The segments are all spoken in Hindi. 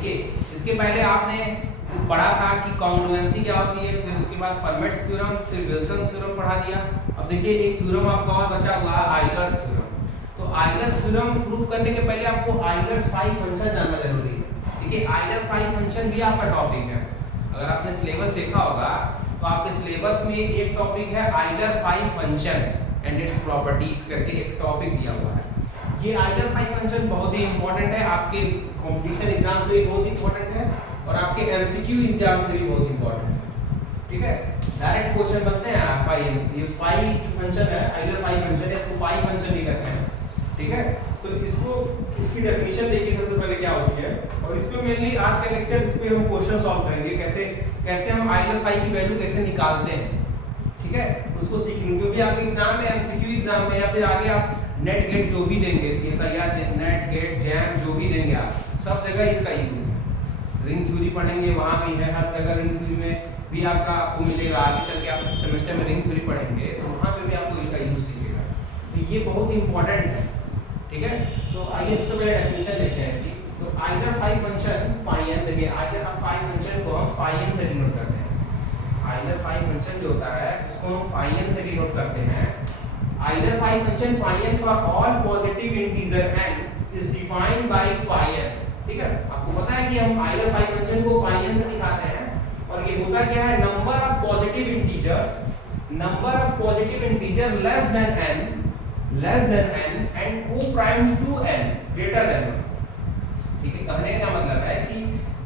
ठीक है। इसके पहले आपने पढ़ा था कि कॉन्ग्रुएंसी क्या होती है, फिर उसके बाद फर्मेट्स थ्योरम, फिर विल्सन थ्योरम पढ़ा दिया। अब देखिए एक थ्योरम आपका और बचा हुआ है, आइलर्स थ्योरम। तो आइलर्स थ्योरम प्रूव करने के पहले आपको आइलर्स फाइव फंक्शन जानना जरूरी है, ठीक है। आइलर फाइव फंक्शन भी आपका टॉपिक है। अगर आपने सिलेबस देखा होगा तो आपके सिलेबस में एक टॉपिक है Euler phi function and its properties करके एक टॉपिक दिया हुआ है। ये आइलर फाइव फंक्शन बहुत ही इंपॉर्टेंट है, आपके कंपटीशन एग्जाम से भी बहुत इंपॉर्टेंट है और आपके एमसीक्यू एग्जाम से भी बहुत इंपॉर्टेंट है, ठीक है। डायरेक्ट क्वेश्चन बनते हैं आपका ये फाइव फंक्शन है, आइलर फाइव फंक्शन है, इसको फाइव फंक्शन भी कहते हैं, ठीक है। तो इसको इसकी डेफिनेशन देखिए सबसे पहले क्या होती है, और इस पे मेनली आज का लेक्चर इस पे हम क्वेश्चन सॉल्व करेंगे, कैसे हम आइलर फाइव की वैल्यू कैसे निकालते हैं, ठीक है। उसको सीखेंगे क्योंकि आपके एग्जाम में एमसीक्यू एग्जाम में या फिर आगे आप नेट गेट जो भी देंगे, सीएसआईआर नेट गेट जैम जो भी देंगे आप सब जगह इसका यूज है। रिंग थ्योरी पढ़ेंगे वहां भी है, हर जगह रिंग थ्योरी में भी आपको मिलेगा। आगे चल के आप सेमेस्टर में रिंग थ्योरी पढ़ेंगे तो वहां पे भी आपको इसका यूज दिखेगा। तो ये बहुत इंपॉर्टेंट है, ठीक है। तो आइए तो पहले डेफिनेशन लेते हैं इसकी। तो आइलर फाइव फंक्शन फाइन, देखिए आइलर फाइव फंक्शन को हम फाइन से डिनोट करते हैं। आइलर फाइव फंक्शन जो होता है उसको हम फाइन से डिनोट करते हैं। Euler phi function phi for all positive integer n is defined by phi, ठीक है। आपको पता है कि हम आइलर फाइव फंक्शन को फाइन से दिखाते हैं और ये होता क्या है, number of positive integer less than n and को prime to n greater than 1, ठीक है। कहने का मतलब है कि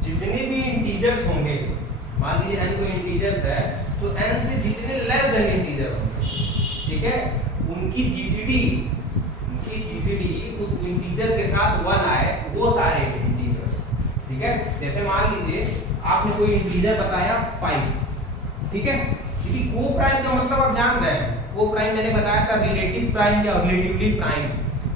जितने भी इंटीजर्स होंगे, मान लीजिए n कोई इंटीजर्स है तो n से जितने लेस देन इंटीजर होंगे, ठीक है, उनकी जीसीडी उस इंटीजर के साथ 1 आए, वो सारे इंटीजर्स, ठीक है। जैसे मान लीजिए आपने कोई इंटीजर बताया 5, ठीक है, क्योंकि को प्राइम का मतलब आप जान रहे हैं, को प्राइम मैंने बताया था रिलेटिव प्राइम या रिलेटिवली प्राइम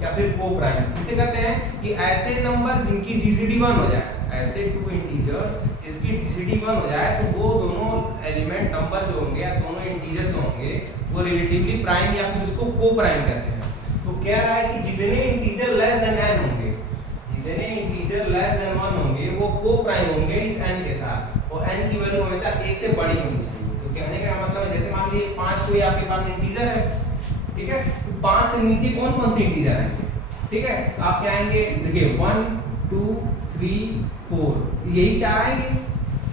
या फिर को प्राइम किसे कहते हैं कि ऐसे नंबर जिनकी जीसीडी 1 हो जाए, ऐसे टू इंटीजर्स जिसकी जीसीडी 1 हो जाए तो वो दोनों एलिमेंट नंबर जो होंगे या दोनों इंटीजर्स होंगे वो रिलेटिवली प्राइम या फिर उसको को प्राइम कहते हैं। तो कह रहा है कि जितने इंटीजर लेस देन n होंगे, जितने इंटीजर लेस देन 1 होंगे वो को प्राइम होंगे इस n के साथ, और n की वैल्यू हमेशा 1 से बड़ी होनी चाहिए। तो कहने का मतलब है जैसे मान लीजिए 5 कोई आपके पास इंटीजर है, ठीक है, तो 5 से नीचे कौन-कौन से इंटीजर आएंगे, ठीक है। आप क्या आएंगे, देखिए 1 2 3 4 यही चार आएंगे,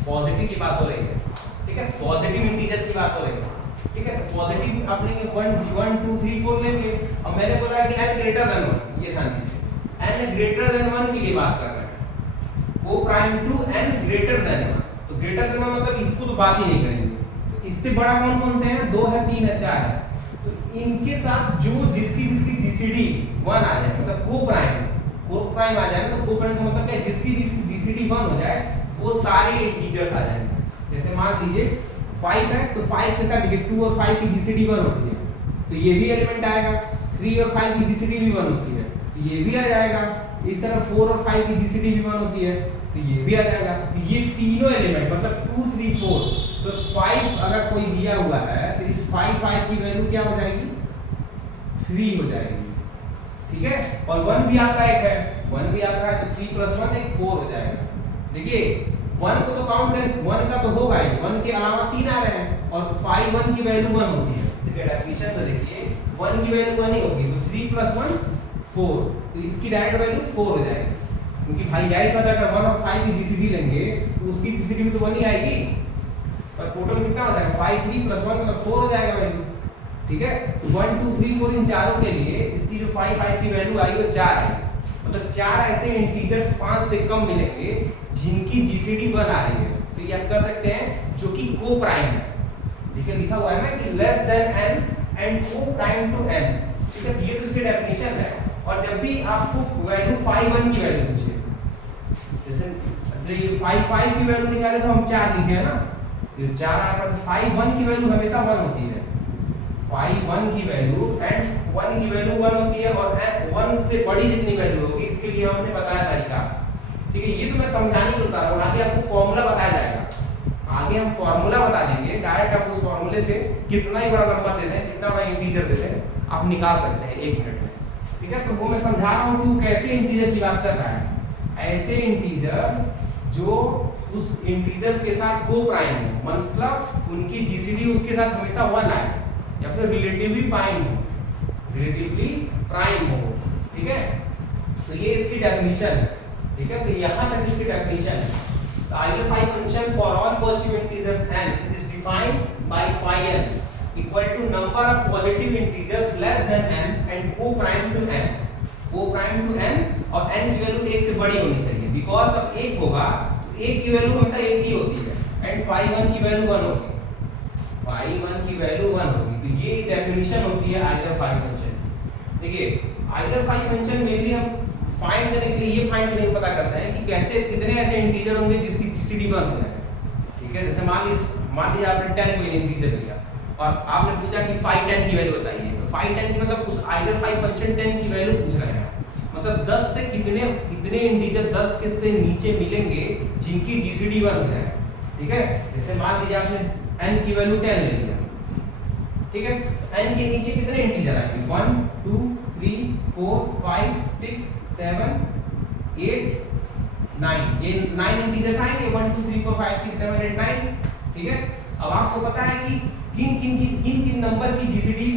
पॉजिटिव की बात हो रही है, ठीक है, पॉजिटिव इंटीजर्स की बात हो रही है, ठीक है। पॉजिटिव आप लेंगे 1 2 3 4 लेंगे। अब मैंने बोला कि n ग्रेटर देन 1, ये ध्यान दीजिए n ग्रेटर देन 1 के लिए बात कर रहे हैं, को prime to n greater than 1। तो ग्रेटर देन 1 मतलब इसको तो बात ही नहीं करेंगे। तो इससे बड़ा कौन-कौन से हैं, 2 है 3 है 4 है, तो इनके साथ जो जिसकी जीसीडी 1 आ जाए, मतलब को प्राइम आ जाए, तो को प्राइम का मतलब क्या है, जिसकी जीसीडी 1 हो जाए वो सारे इंटीजर्स आ जाएंगे। जैसे मान लीजिए 5 है तो 5 के साथ 2 और 5 की जीसीडी 1 होती है तो ये भी एलिमेंट आएगा, 3 और 5 की जीसीडी भी 1 होती है तो ये भी आ जाएगा। इस तरह 4 और 5 की जीसीडी भी 1 होती है तो ये भी आ जाएगा। तो ये तीनों एलिमेंट मतलब 2 3 4, तो 5 अगर कोई दिया हुआ है तो इस 5 की वैल्यू क्या हो जाएगी, 3 हो जाएगी, ठीक है। और 1 भी आपका एक है, 1 भी आपका है तो 3 + 1 एक 4 हो जाएगा। देखिए 1 को तो काउंट करें, 1 का तो होगा ही, 1 के अलावा 3 आ रहे हैं और 5 1 की वैल्यू 1 होती है। देखिए डेफिनेशन से देखिए 1 की वैल्यू 1 ही होगी, तो 3 + 1 4, तो इसकी डायरेक्ट वैल्यू 4 हो जाएगी। क्योंकि भाई जायज बात है, अगर 1 और 5 की जीसीडी लेंगे तो उसकी जीसीडी भी तो 1 ही आएगी, तो टोटल कितना हो जाएगा 5 3 + 1 मतलब 4 हो जाएगा वैल्यू, ठीक है। तो 1 2 3 4 इन चारों के लिए इसकी जो 5 की वैल्यू आई वो 4 है, मतलब 4 ऐसे इंटीजर्स 5 से कम मिलेंगे जिनकी जीसीडी 1 आ रही है, तो ये आप कह सकते हैं जो कि को प्राइम है। देखिए लिखा हुआ है ना कि लेस देन n एंड को प्राइम टू n, ठीक है। ये तो इसकी डेफिनेशन है। और जब भी आपको वैल्यू 5 1 की वैल्यू पूछे, जैसे ये 5 की वैल्यू निकाले तो हम 4 लिखे है ना, ये 4 आया तो 5 1 की वैल्यू हमेशा 1 होती है, 5 1 की वैल्यू एंड 1 की वैल्यू 1 होती है, और 1 से बड़ी जितनी वैल्यू होगी इसके लिए हमने बताया तरीका, ठीक है। ये तो मैं समझाने के लिए बता रहा हूँ, आगे आपको फॉर्मूला बताया जाएगा, आगे हम फॉर्मूला बता देंगे डायरेक्ट। आप उस फॉर्मूले से कितना ही बड़ा नंबर दे दें, कितना बड़ा इंटीजर दे दें, आप निकाल सकते हैं 1 मिनट में, ठीक है। तो वो मैं समझा रहा हूँ कि वो कैसे इंटीजर की बात कर रहा है, ऐसे इंटीजर्स जो उस इंटीजर्स के साथ को प्राइम हो, मतलब उनकी जीसीडी उसके साथ हमेशा 1 आए, या फिर रिलेटिवली प्राइम हो, रिलेटिवली प्राइम हो। ठीक है, तो ये इसकी डेफिनेशन है। ठीक है, तो यहां तक इसकी डेफिनेशन है। The Eiler-Phi function for all positive integers n is defined by phi n equal to number of positive integers less than n and co-prime to n, co-prime to n, और n की वैल्यू 1 से बड़ी होनी चाहिए, बिकॉज अब 1 होगा तो 1 की वैल्यू हमेशा 1 ही होती है, एंड phi 1 की वैल्यू 1 होगी, phi 1 की वैल्यू 1 होगी। तो ये डेफिनेशन होती है Eiler-Phi फंक्शन। देखिए Eiler-Phi फंक्शन मेनली हम फाइंड करने के लिए ये फाइंड नहीं पता करते हैं कि कैसे कितने ऐसे इंटीजर होंगे जिसकी जीसीडी 1 हो जाए। ठीक है, जैसे मान लीजिए आपने 10 कोई इंटीजर लिया और आपने पूछा कि phi 10 की वैल्यू बताइए, तो phi 10 की मतलब उस Eiler-Phi फंक्शन 10 की वैल्यू पूछ रहे हैं, मतलब 10 से कितने इंटीजर 10 के से नीचे मिलेंगे जिनकी जीसीडी 1 हो जाए। ठीक है, जैसे मान लीजिए आपने n की वैल्यू 10 ले लिया। ठीक है, n के नीचे कितने इंटीजर आएंगे? 1 2 3 4 5 6 7 8 9, ये 9 इंटीजर्स आएंगे, 1 2 3 4 5 6 7 8 9। ठीक है, अब आपको पता है कि किन किन नंबर की जीसीडी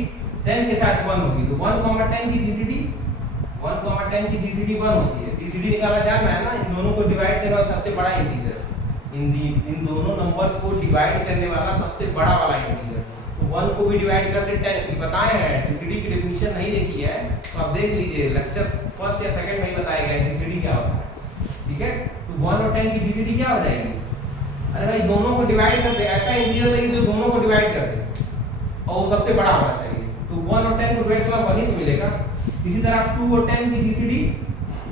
10 के साथ 1 होगी, तो 1,10 की जीसीडी 1,10 की जीसीडी 1 होती है। जीसीडी निकाला जाना है ना, इन दोनों को डिवाइड करने वाला सबसे बड़ा इंटीजर, इन दोनों नंबर्स को डिवाइड करने वाला सबसे बड़ा वाला इंटीजर, तो 1 को भी डिवाइड करके 10 बताए हैं। जीसीडी की डेफिनेशन नहीं देखी है तो आप देख लीजिए, लेक्चर फर्स्ट या सेकंड में ही बताया गया है जीसीडी क्या होता है। ठीक है, तो 1 और 10 की जीसीडी क्या हो जाएगी? अरे भाई दोनों को डिवाइड कर दे, ऐसा इंटीजर है कि जो दोनों को डिवाइड कर दे और वो सबसे बड़ा होना चाहिए, तो 1 और 10 को डिवाइड करना 1 ही तो मिलेगा। इसी तरह 2 और 10 की जीसीडी,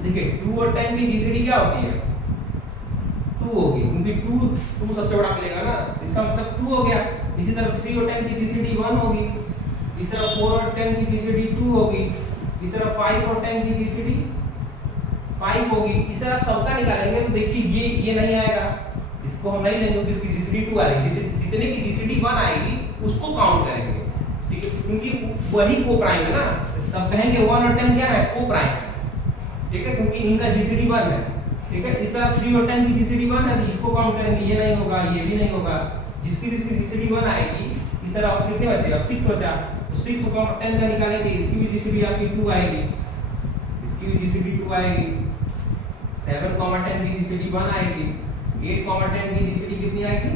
देखिए 2 और 10 की जीसीडी क्या होती है? 2 होगी, क्योंकि 2 सबसे बड़ा मिलेगा ना, इसका मतलब 2 हो गया। इसी तरह 3 और 10 की जीसीडी 1 होगी, इसी तरह 4 और 10 की जीसीडी 2 होगी, इसी तरह 5 और 10 की जीसीडी 5 होगी। इस तरह सबका निकालेंगे तो देखिए ये नहीं आएगा, इसको हम नहीं लेंगे क्योंकि इसकी जीसीडी 2 आ रही है, जितने की जीसीडी 1 आएगी उसको काउंट करेंगे। ठीक है, क्योंकि वही को प्राइम है ना, तब कहेंगे 1 और 10 क्या है? को प्राइम है। ठीक है, क्योंकि इनका जीसीडी 1 है। ठीक है, इस तरह 3 और 10 की जीसीडी 1 है तो इसको काउंट करेंगे, ये नहीं होगा, ये भी नहीं होगा। जिसकी जीसीडी 1 आएगी, इस तरह आप कितने बचेगा? 6 बचा, तो 6 को 10 का निकालेंगे, इसकी भी जीसीडी आपकी 2 आएगी, इसकी भी जीसीडी 2 आएगी, 7, 10 की जीसीडी 1 आएगी, 8, 10 की जीसीडी कितनी आएगी?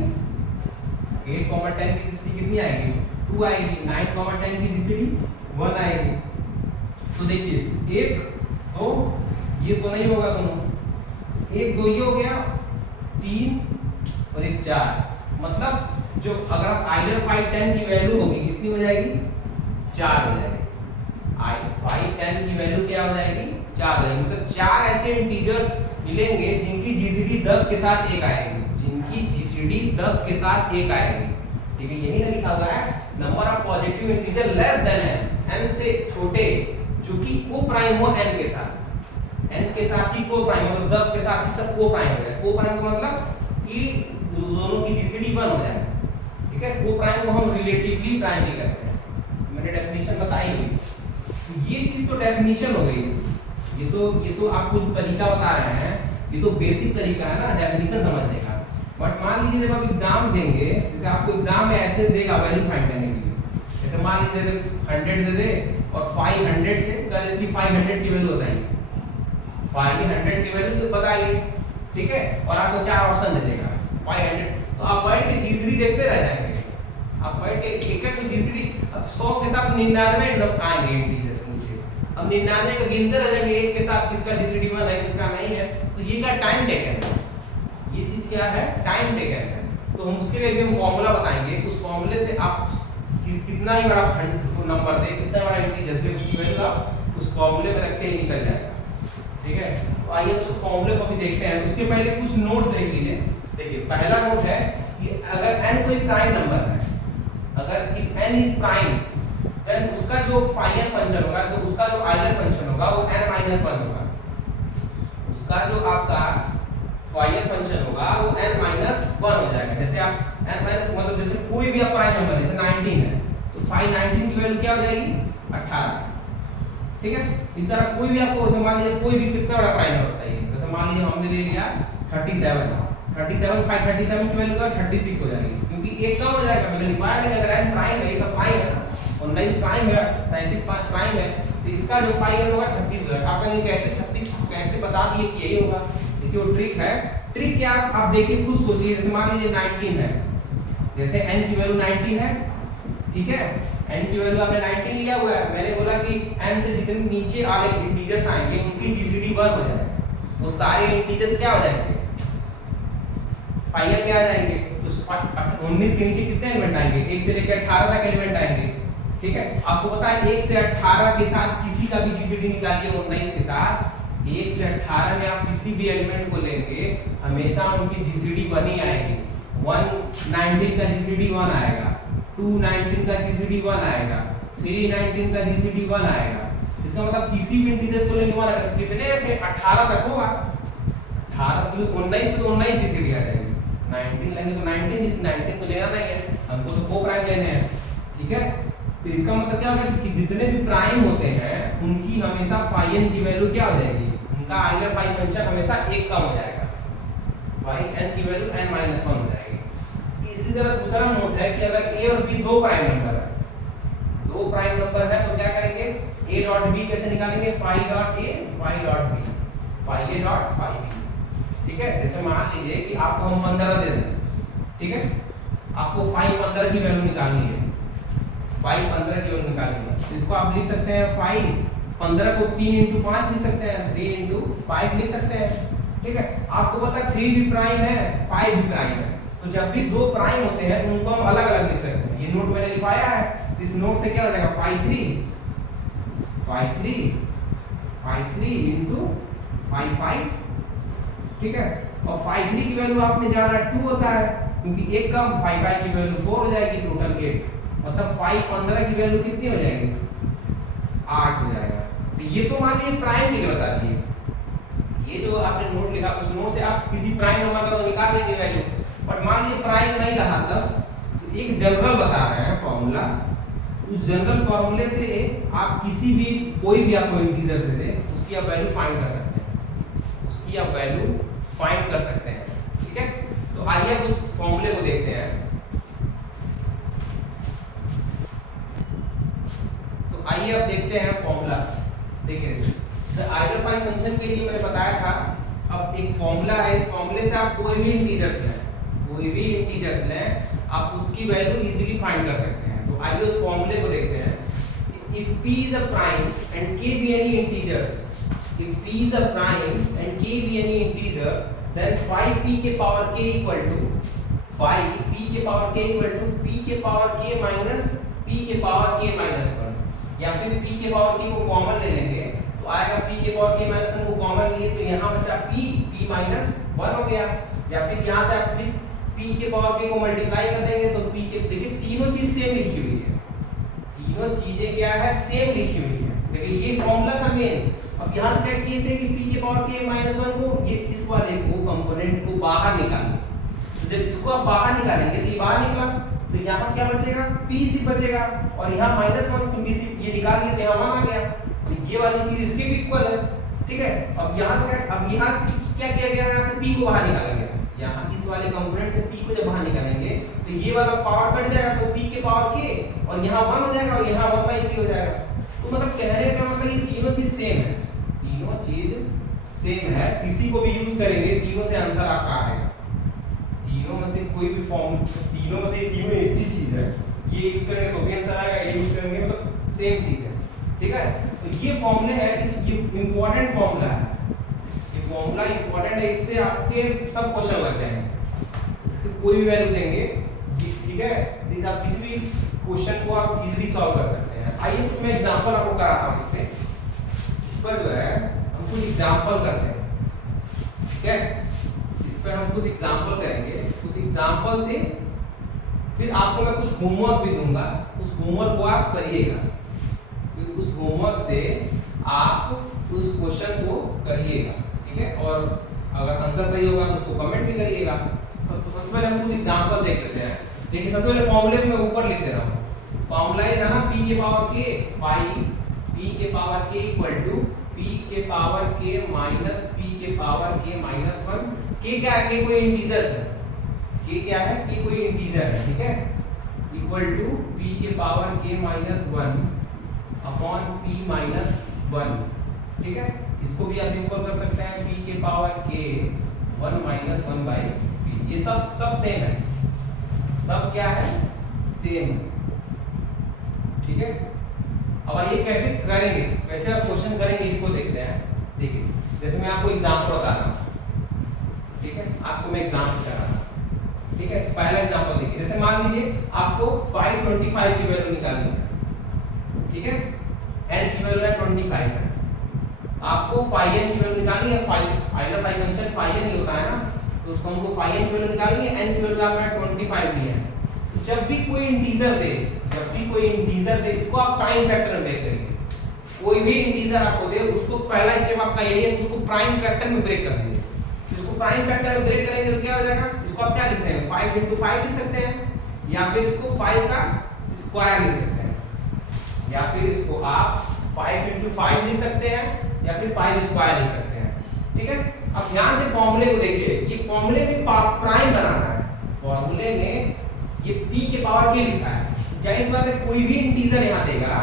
8, 10 की जीसीडी कितनी आएगी? 2 आएगी, 9, 10 की जीसीडी 1 आएगी। तो देखिए 1 2 ये तो नहीं होगा, दोनों 1 2 ये हो गया, 3 और 1 4, मतलब जो अगर आप Eiler-Phi 10 की वैल्यू होगी कितनी हो जाएगी? 4 हो जाएगी। Eiler-Phi 10 की वैल्यू क्या हो जाएगी? 4 हो जाएगी, मतलब 4 ऐसे इंटीजर्स मिलेंगे जिनकी जीसीडी 10 के साथ 1 आएगी, जिनकी जीसीडी 10 के साथ 1 आएगी। ठीक है, यही ना लिखा हुआ है, number of positive integer less than n, n से छोटे जो कि को प्राइम हो n के साथ, n के साथ ही को प्राइम, मतलब 10 के साथ ही सब को प्राइम हो जाए। को प्राइम का मतलब कि दोनों की जीसीडी 1 हो जाए। ठीक है, को प्राइम को हम रिलेटिवली प्राइम भी कहते हैं, मैंने डेफिनेशन बताई हुई। तो ये चीज तो डेफिनेशन हो गई, ये तो आपको जो तरीका बता रहे हैं ये तो बेसिक तरीका है ना डेफिनेशन समझने का। बट मान लीजिए जब आप एग्जाम देंगे, जैसे आपको एग्जाम में ऐसे देगा वैल्यू फाइंड करने के लिए, जैसे मान लीजिए 100 दे दे और 500 से कल इसकी 500 की वैल्यू बताइए, 500 की वैल्यू तो बताइए। ठीक है, और आपको 4 ऑप्शन दे देगा 500, तो आप बैठ के जीसीडी देखते रह जाएंगे, आप बैठ के एक जीसीडी, अब 100 के साथ 99 लोग आएंगे इंटीजर्स नीचे, अब 99 का गिनते रह जाएंगे एक के साथ किसका जीसीडी 1 है किसका नहीं है। तो ये क्या टाइम टेकन है, ये चीज क्या है? टाइम टेकन है। तो हम उसके लिए भी हम फॉर्मूला बताएंगे, उस फॉर्मूले से आप कितना ही बड़ा नंबर दे, कितना बड़ा इंटीजर दे, उसकी वैल्यू आप उस फॉर्मूले में रखते ही निकल जाएगा। ठीक है, तो आइए उस फॉर्मूले को भी देखते हैं। उसके पहले कुछ नोट्स देख लीजिए। देखिए पहला नोट है कि अगर n कोई प्राइम नंबर है, अगर if n is prime then उसका जो फाइनल फंक्शन होगा, तो उसका जो आइलर फंक्शन होगा वो n-1 होगा, उसका जो आपका फाइनल फंक्शन होगा वो n-1 हो जाएगा। जैसे आप n- मतलब जैसे कोई भी आप प्राइम नंबर जैसे 19 है तो 19 की वैल्यू क्या हो जाएगी? 18। ठीक है, इस तरह कोई भी आपको मान लीजिए कोई भी कितना बड़ा प्राइम नंबर बताइए, जैसे मान लीजिए हमने ले लिया 37, 37 5 37 की वैल्यू 36 हो जाएगी, क्योंकि एक कम हो जाएगा। मैंने लिखवाया है अगर n प्राइम है, ये सब प्राइम है ना, 19 प्राइम है, 37 प्राइम है, तो इसका जो फाइनल होगा 36 हो जाएगा। आप कहेंगे कैसे 36 कैसे बता दिए कि यही होगा? देखिए वो ट्रिक है। ट्रिक क्या आप देखिए, खुद सोचिए। जैसे मान लीजिए 19 है, जैसे n की वैल्यू 19 है, ठीक है, n की वैल्यू आपने 19 लिया हुआ है। मैंने बोला कि n से जितने नीचे वाले इंटीजर्स आएंगे उनकी जीसीडी 1 हो जाएगा, वो सारे इंटीजर्स क्या हो जाएंगे? फाइनल में आ जाएंगे। तो 19 के नीचे कितने एलिमेंट आएंगे? 1 से लेकर 18 तक एलिमेंट आएंगे, ठीक है। आपको पता है 1 से 18 के साथ किसी का भी जीसीडी निकालिए 19 के साथ, 1 से 18 में आप किसी भी एलिमेंट को लेंगे हमेशा उनकी जीसीडी 1 ही आएगी। 119 का जीसीडी 1 आएगा, 219 का जीसीडी 1 आएगा, 319 का जीसीडी 1 आएगा। इसका मतलब किसी भी इंटीजर्स को लेंगे 1 आएगा। कितने से 18 तक होगा, 18 तक 19 तो 19 जीसीडी आ जाएगी। 19 लेंगे तो 19 तो लेना नहीं है हमको, तो को प्राइम लेने हैं, ठीक है। तो इसका मतलब क्या होगा कि जितने भी प्राइम होते हैं उनकी हमेशा फाई n की वैल्यू क्या हो जाएगी? उनका आइगन फाई फंक्शन हमेशा एक कम हो जाएगा, फाई n की वैल्यू n-1 हो जाएगी। इसी तरह दूसरा नोट है कि अगर a और b दो प्राइम नंबर है, दो प्राइम नंबर है, तो क्या करेंगे? a डॉट b कैसे निकालेंगे? Phi dot a phi dot b, phi a dot phi b, ठीक है। जैसे मान लीजिए कि आपको हम 15 दे दें, ठीक है, आपको फाई 15 की वैल्यू निकालनी है, फाई 15 की वैल्यू निकालनी है, तो इसको आप लिख सकते हैं फाई 15 को 3 × 5 लिख सकते हैं, 3 × 5 लिख सकते हैं, ठीक है। आपको पता है 3 भी प्राइम है, 5 भी प्राइम है, तो जब भी दो प्राइम होते हैं उनको हम अलग अलग लिख सकते हैं। ये नोट मैंने लिखवाया है, इस नोट से क्या हो जाएगा? फाई 3 × फाई 5, ठीक है। और फाई 3 की वैल्यू आपने जाना 2 होता है, क्योंकि एक कम फाई 5 की वैल्यू 4 हो जाएगी, टोटल 8, मतलब फाई 15 की वैल्यू कितनी हो जाएगी? 8 हो जाएगा। तो ये तो मान लीजिए प्राइम के लिए बता दिए। ये जो आपने नोट लिखा उस नोट से आप किसी प्राइम नंबर का तो निकाल लेंगे वैल्यू, बट मान लीजिए प्राइम नहीं रहा तब एक जनरल बता रहे हैं फॉर्मूला, उस जनरल फॉर्मूले से आप किसी भी कोई भी आपको इंटीजर दे दे उसकी आप वैल्यू फाइंड कर सकते हैं, उसकी आप वैल्यू फाइंड कर सकते हैं, ठीक है। तो आइए उस फॉर्मूले को देखते हैं। तो आइए अब देखते हैं फॉर्मूला। देखिए जैसे आइगन फाई फंक्शन के लिए मैंने बताया था, अब एक फॉर्मूला है, इस फॉर्मूले से आप कोई भी इंटीजर्स लें, कोई भी इंटीजर्स लें, आप उसकी वैल्यू इजीली फाइंड कर सकते हैं। तो आइए उस फॉर्मूले को देखते हैं। If p is a prime and k be any integers, if p is a prime and k be any integers, then phi p के power k equal to phi p के power k equal to p के पावर k minus p के पावर k minus 1, या फिर p के पावर k को कॉमन ले लेंगे तो आएगा p के पावर k minus 1 को कॉमन लिए तो यहाँ बचा p minus 1 हो गया, या फिर यहाँ से आप फिर p के पावर k को मल्टीप्लाई कर देंगे तो p के, देखिए तीनों चीज सेम लिखी हुई है, तीनों चीजें क्या है? सेम लिखी हुई है। देखिए ये फॉर्मूला था मेन। अब यहाँ से क्या किए थे कि p के पावर k minus 1 को, ये इस वाले को कंपोनेंट को बाहर निकालना, तो जब इसको आप बाहर निकालेंगे तो ये बाहर निकला, तो यहाँ पर क्या बचेगा? p सिर्फ बचेगा, और यहाँ -1 क्योंकि सिर्फ ये निकाल दिया तो यहाँ 1 आ गया, तो ये वाली चीज इसके भी इक्वल है, ठीक है। अब यहाँ से क्या किया गया? यहाँ से p को बाहर निकाला गया, यहाँ इस वाले कंपोनेंट से p को जब बाहर निकालेंगे तो ये वाला पावर कट जाएगा, तो p के पावर k और यहाँ 1 हो जाएगा और यहाँ 1/3 हो जाएगा। तो मतलब कहने का मतलब ये तीनों चीज सेम है, तीनों चीज सेम है, किसी को भी यूज करेंगे तीनों से आंसर आपका आएगा। तीनों में से कोई भी फॉर्म, तीनों में से तीनों एक ही चीज है, ये यूज करेंगे तो भी आंसर आएगा, ये यूज करेंगे मतलब सेम चीज है, ठीक है। तो ये फॉर्मूले है, ये इंपॉर्टेंट फॉर्मूला है, ये फॉर्मूला इंपॉर्टेंट है, इससे आपके सब क्वेश्चन लगते हैं, इसकी कोई भी वैल्यू देंगे, ठीक है, आप किसी भी क्वेश्चन को आप इजीली सॉल्व कर सकते हैं। आइए कुछ मैं एग्जांपल आपको कराता हूं इस पर जो है हम कुछ एग्जांपल करते हैं, ठीक है। इस पर हम कुछ एग्जांपल करेंगे, उस एग्जांपल से फिर आपको मैं कुछ होमवर्क भी दूंगा, उस होमवर्क को आप करिएगा, फिर उस होमवर्क से आप उस क्वेश्चन को करिएगा, ठीक है। और अगर आंसर सही होगा तो उसको कमेंट भी करिएगा। सबसे पहले हम कुछ एग्जांपल देख लेते हैं। देखिए सबसे पहले फॉर्मूले को मैं ऊपर लिख दे रहा हूँ। फॉर्मूला है ना p के पावर k बाई p के power k equal to p के पावर k माइनस p के पावर k माइनस 1। k क्या है? k कोई इंटीजर है। k क्या है? k कोई इंटीजर है, ठीक है, इक्वल टू p के power k minus 1 upon p minus 1, ठीक है। इसको भी आप इक्वल कर सकते हैं p के power k 1 minus 1 by p। ये सब सेम है, सब क्या है? सेम, ठीक है। अब आइए कैसे करेंगे, कैसे आप क्वेश्चन करेंगे इसको देखते हैं। देखिए जैसे मैं आपको एग्जांपल बता रहा हूँ, ठीक है, आपको मैं एग्जांपल करा रहा हूँ, ठीक है। पहला एग्जांपल देखिए, जैसे मान लीजिए आपको 525 की वैल्यू निकालनी है, ठीक है, n की वैल्यू है 25 है, आपको phi n की वैल्यू निकालनी है। Final phi function phi n ही होता है ना, तो उसको हमको phi n की वैल्यू निकालनी है। n की वैल्यू आपने 25 ली है। जब भी कोई इंटीजर दे, इसको आप प्राइम फैक्टर में ब्रेक करेंगे। कोई भी इंटीजर आपको दे, उसको पहला स्टेप आपका यही है, उसको प्राइम फैक्टर में ब्रेक कर दीजिए। इसको प्राइम फैक्टर में ब्रेक करेंगे तो क्या हो जाएगा? इसको आप क्या लिख सकते हैं? 5 into 5 लिख सकते हैं, या फिर इसको 5 का स्क्वायर लिख सकते हैं, या फिर इसको आप 5 into 5 लिख सकते हैं, या फिर 5 स्क्वायर लिख सकते हैं, ठीक है। अब ध्यान से फॉर्मूले को देखिए, ये फॉर्मूले में प्राइम बनाना है। फॉर्मूले में ये p के पावर k लिखा है, क्या इस बात है? कोई भी इंटीजर यहाँ देगा,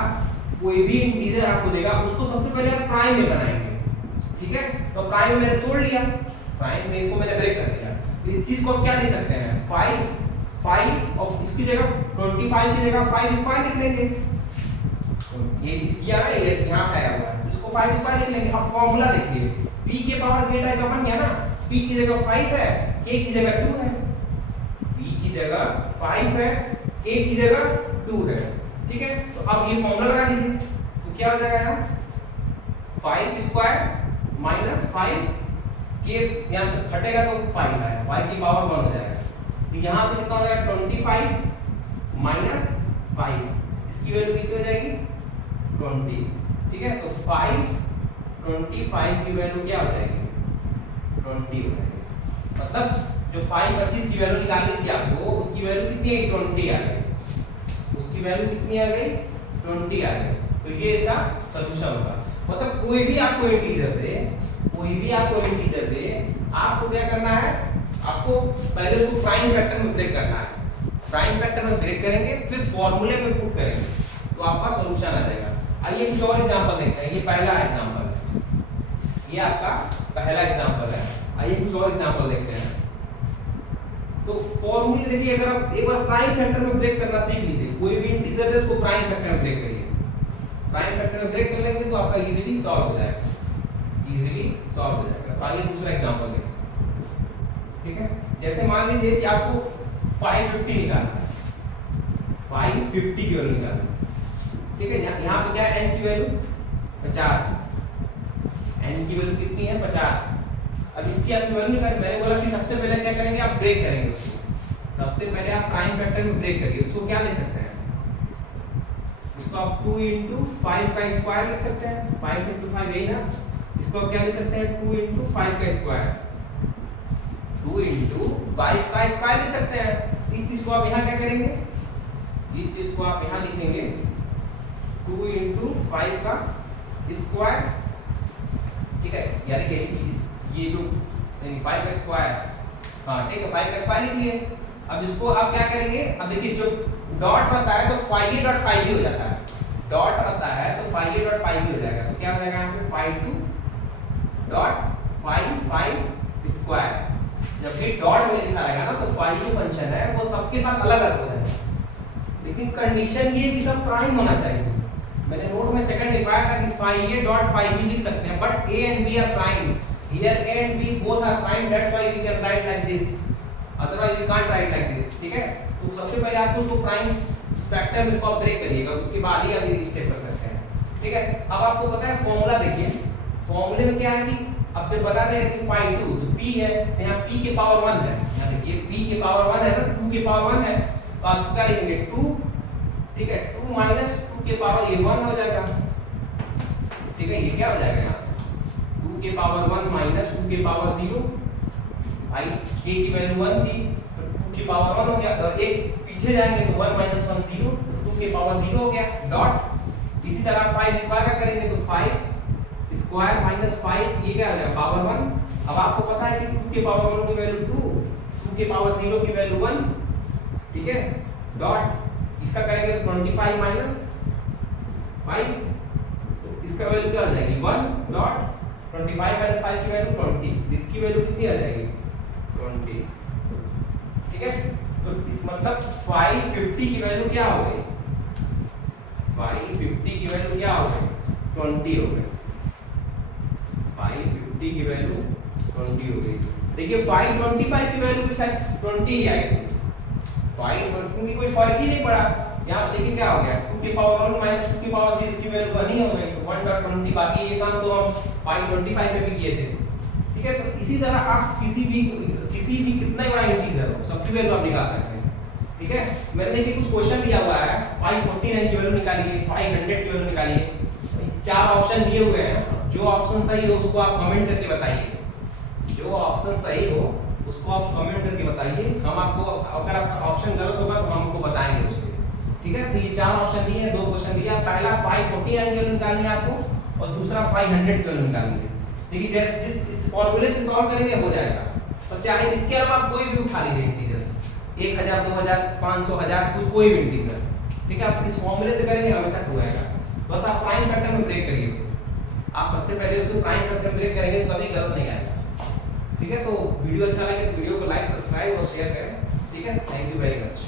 कोई भी इंटीजर आपको देगा, उसको सबसे पहले आप प्राइम में बनाएंगे, ठीक है। तो प्राइम में मैंने तोड़ लिया, प्राइम में इसको मैंने ब्रेक कर दिया। इस चीज को आप क्या लिख सकते हैं? 5 और इसकी जगह 25 की जगह 5 स्क्वायर लिख लेंगे। ये चीज किया ना, ये यहाँ से आया हुआ है, इसको 5 स्क्वायर लिख लेंगे। अब फॉर्मूला देखिए, p के पावर k टाइप का बन गया ना, p की जगह 5 है, k की जगह 2 है, p की जगह 5 है, k की जगह 2 है, ठीक है। तो अब ये फॉर्मूला लगा दीजिए, तो क्या हो जाएगा यहाँ? 5 स्क्वायर माइनस 5 k, यहाँ से हटेगा तो 5 है, 5 की पावर 1 हो जाएगा। तो यहाँ से कितना हो जाएगा? 25 माइनस 5, इसकी वैल्यू कितनी हो जाएगी? 20, ठीक है। तो 25 की वैल्यू क्या हो जाएगी? 20 हो जाएगी। मतलब जो 25 की वैल्यू निकालनी थी आपको, उसकी वैल्यू कितनी है? 20 आ गई। उसकी वैल्यू कितनी आ गई? 20 आ गई। तो ये इसका सॉल्यूशन होगा। मतलब कोई भी आपको इंटीजर दे, आपको क्या करना है? आपको पहले उसको प्राइम फैक्टर में ब्रेक करना है। प्राइम फैक्टर में ब्रेक करेंगे, फिर फॉर्मूले में पुट करेंगे, तो आपका सॉल्यूशन आ जाएगा। आइए कुछ और एग्जांपल देखते हैं। ये पहला एग्जांपल है, ये आपका पहला एग्जांपल है। आइए कुछ और एग्जांपल देखते हैं। तो फॉर्मूले देखिए, अगर आप एक बार प्राइम फैक्टर में ब्रेक करना सीख लीजिए, कोई भी इंटीजर है उसको प्राइम फैक्टर में ब्रेक करिए। प्राइम फैक्टर में ब्रेक कर लेंगे तो आपका इजीली सॉल्व हो जाएगा, तो आइए दूसरा एग्जांपल देखते हैं, ठीक है। जैसे मान लीजिए कि आपको 550 निकालना है, 550 की वैल्यू निकालनी है, ठीक है। यहाँ पे क्या है? n की वैल्यू 50 है, n की वैल्यू कितनी है? 50। अब इसकी आपकी वैल्यू निकालनी। मैंने बोला कि सबसे पहले क्या करेंगे? आप ब्रेक करेंगे उसको। सबसे पहले आप प्राइम फैक्टर में ब्रेक करिए। उसको क्या ले सकते हैं? इसको आप 2 into 5 का स्क्वायर लिख सकते हैं, 5 into 5 यही ना। इसको आप क्या लिख सकते हैं? 2 into 5 का स्क्वायर, 2 into 5 का स्क्वायर लिख सकते हैं। इस चीज को आप यहाँ क्या करेंगे? इस चीज को आप यहाँ लिखेंगे 2 into 5 का स्क्वायर, ठीक है। यानी कि ये जो 5 का स्क्वायर, हाँ ठीक है, 5 का स्क्वायर लिख लिए। अब इसको आप क्या करेंगे? अब देखिए जो डॉट रहता है तो 5a.5 भी हो जाता है, डॉट रहता है तो 5a.5 भी हो जाएगा। तो क्या हो जाएगा यहाँ पे? 52.55 स्क्वायर। जब भी डॉट में लिखा रहेगा ना, तो 5 जो फंक्शन है वो सबके साथ अलग अलग हो जाएगा, लेकिन कंडीशन ये कि सब प्राइम होना चाहिए। मैंने नोट में सेकंड लिखवाया था कि 5a.5 भी लिख सकते हैं, but a and b are prime. Here a and b both are prime. That's why we can write like this. Otherwise we can't write like this. ठीक है। तो सबसे पहले आपको उसको प्राइम फैक्टर में इसको आप ब्रेक करिएगा, उसके बाद ही आप ये स्टेप कर सकते हैं, ठीक है। अब आपको पता है फॉर्मूला देखिए, फॉर्मूले में क्या है कि अब जब बता दें कि 5 2 तो p है, तो यहाँ p के पावर 1 है। यहाँ देखिए p के पावर 1 है ना, 2 के पावर 1 है, तो आप क्या लिखेंगे? 2, ठीक है। 2 माइनस 2 के पावर ये 1 हो जाएगा, ठीक है। ये क्या हो जाएगा? यहाँ से 2 के पावर 1 माइनस 2 के पावर 0। भाई k की वैल्यू 1 थी, तो 2 के पावर 1 हो गया। एक पीछे जाएंगे तो 1 माइनस 1 0, 2 के पावर 0 हो गया, डॉट। इसी तरह 5 स्क्वायर का करेंगे तो 5 स्क्वायर माइनस 5 ये क्या आ गया पावर 1। अब आपको पता है कि 2 के पावर 1 की वैल्यू 2, 2 के पावर 0 की वैल्यू 1, ठीक है। डॉट इसका करेंगे तो 25 माइनस 5, तो इसका वैल्यू क्या आ जाएगी 1। डॉट 25 माइनस 5 की वैल्यू 20, इसकी वैल्यू कितनी आ जाएगी 20, ठीक है। तो इस मतलब 550 की वैल्यू क्या हो गई, 550 की वैल्यू क्या हो गई 20 हो गई, 550 की वैल्यू 20 हो गई। देखिए 525 की वैल्यू भी शायद 20 ही आएगी, 5 क्योंकि कोई फर्क ही नहीं पड़ा। यहाँ पे देखिए क्या हो गया 2 की पावर 1 माइनस 2 की पावर 0 इसकी वैल्यू 1 ही हो गई, तो 1.20। बाकी ये काम तो हम 525 में भी किए थे, ठीक है। तो इसी तरह आप किसी भी कितना ही बड़ा इंटीजर हो सबकी वैल्यू आप निकाल सकते हैं, ठीक है। मैंने देखिए कुछ क्वेश्चन दिया हुआ है 549 की वैल्यू निकालिए, 500 की वैल्यू निकालिए, 4 ऑप्शन दिए हुए हैं। जो ऑप्शन सही हो उसको आप कमेंट करके बताइए, जो ऑप्शन सही हो उसको आप कमेंट करके बताइए। हम आपको अगर आपका ऑप्शन गलत होगा तो हम आपको बताएंगे उसके, ठीक है। तो ये 4 ऑप्शन दिए हैं, 2 क्वेश्चन दिया। पहला 549 की वैल्यू निकालनी है आपको और दूसरा 500 की वैल्यू निकालनी है। देखिए जैसे जिस इस फॉर्मूले से सॉल्व करेंगे हो जाएगा। और चाहे इसके अलावा आप कोई भी उठा लीजिए इंटीजर्स, 1000 2000 500 1000 कुछ कोई भी इंटीजर, ठीक है। आप इस फॉर्मूले से करेंगे हमेशा हो जाएगा। बस आप प्राइम फैक्टर में ब्रेक करिए उसे, आप सबसे पहले उसे प्राइम फैक्टर में ब्रेक करेंगे तो कभी गलत नहीं आएगा, ठीक है। तो वीडियो अच्छा लगे तो वीडियो को लाइक सब्सक्राइब और शेयर करें, ठीक है। Thank you very much.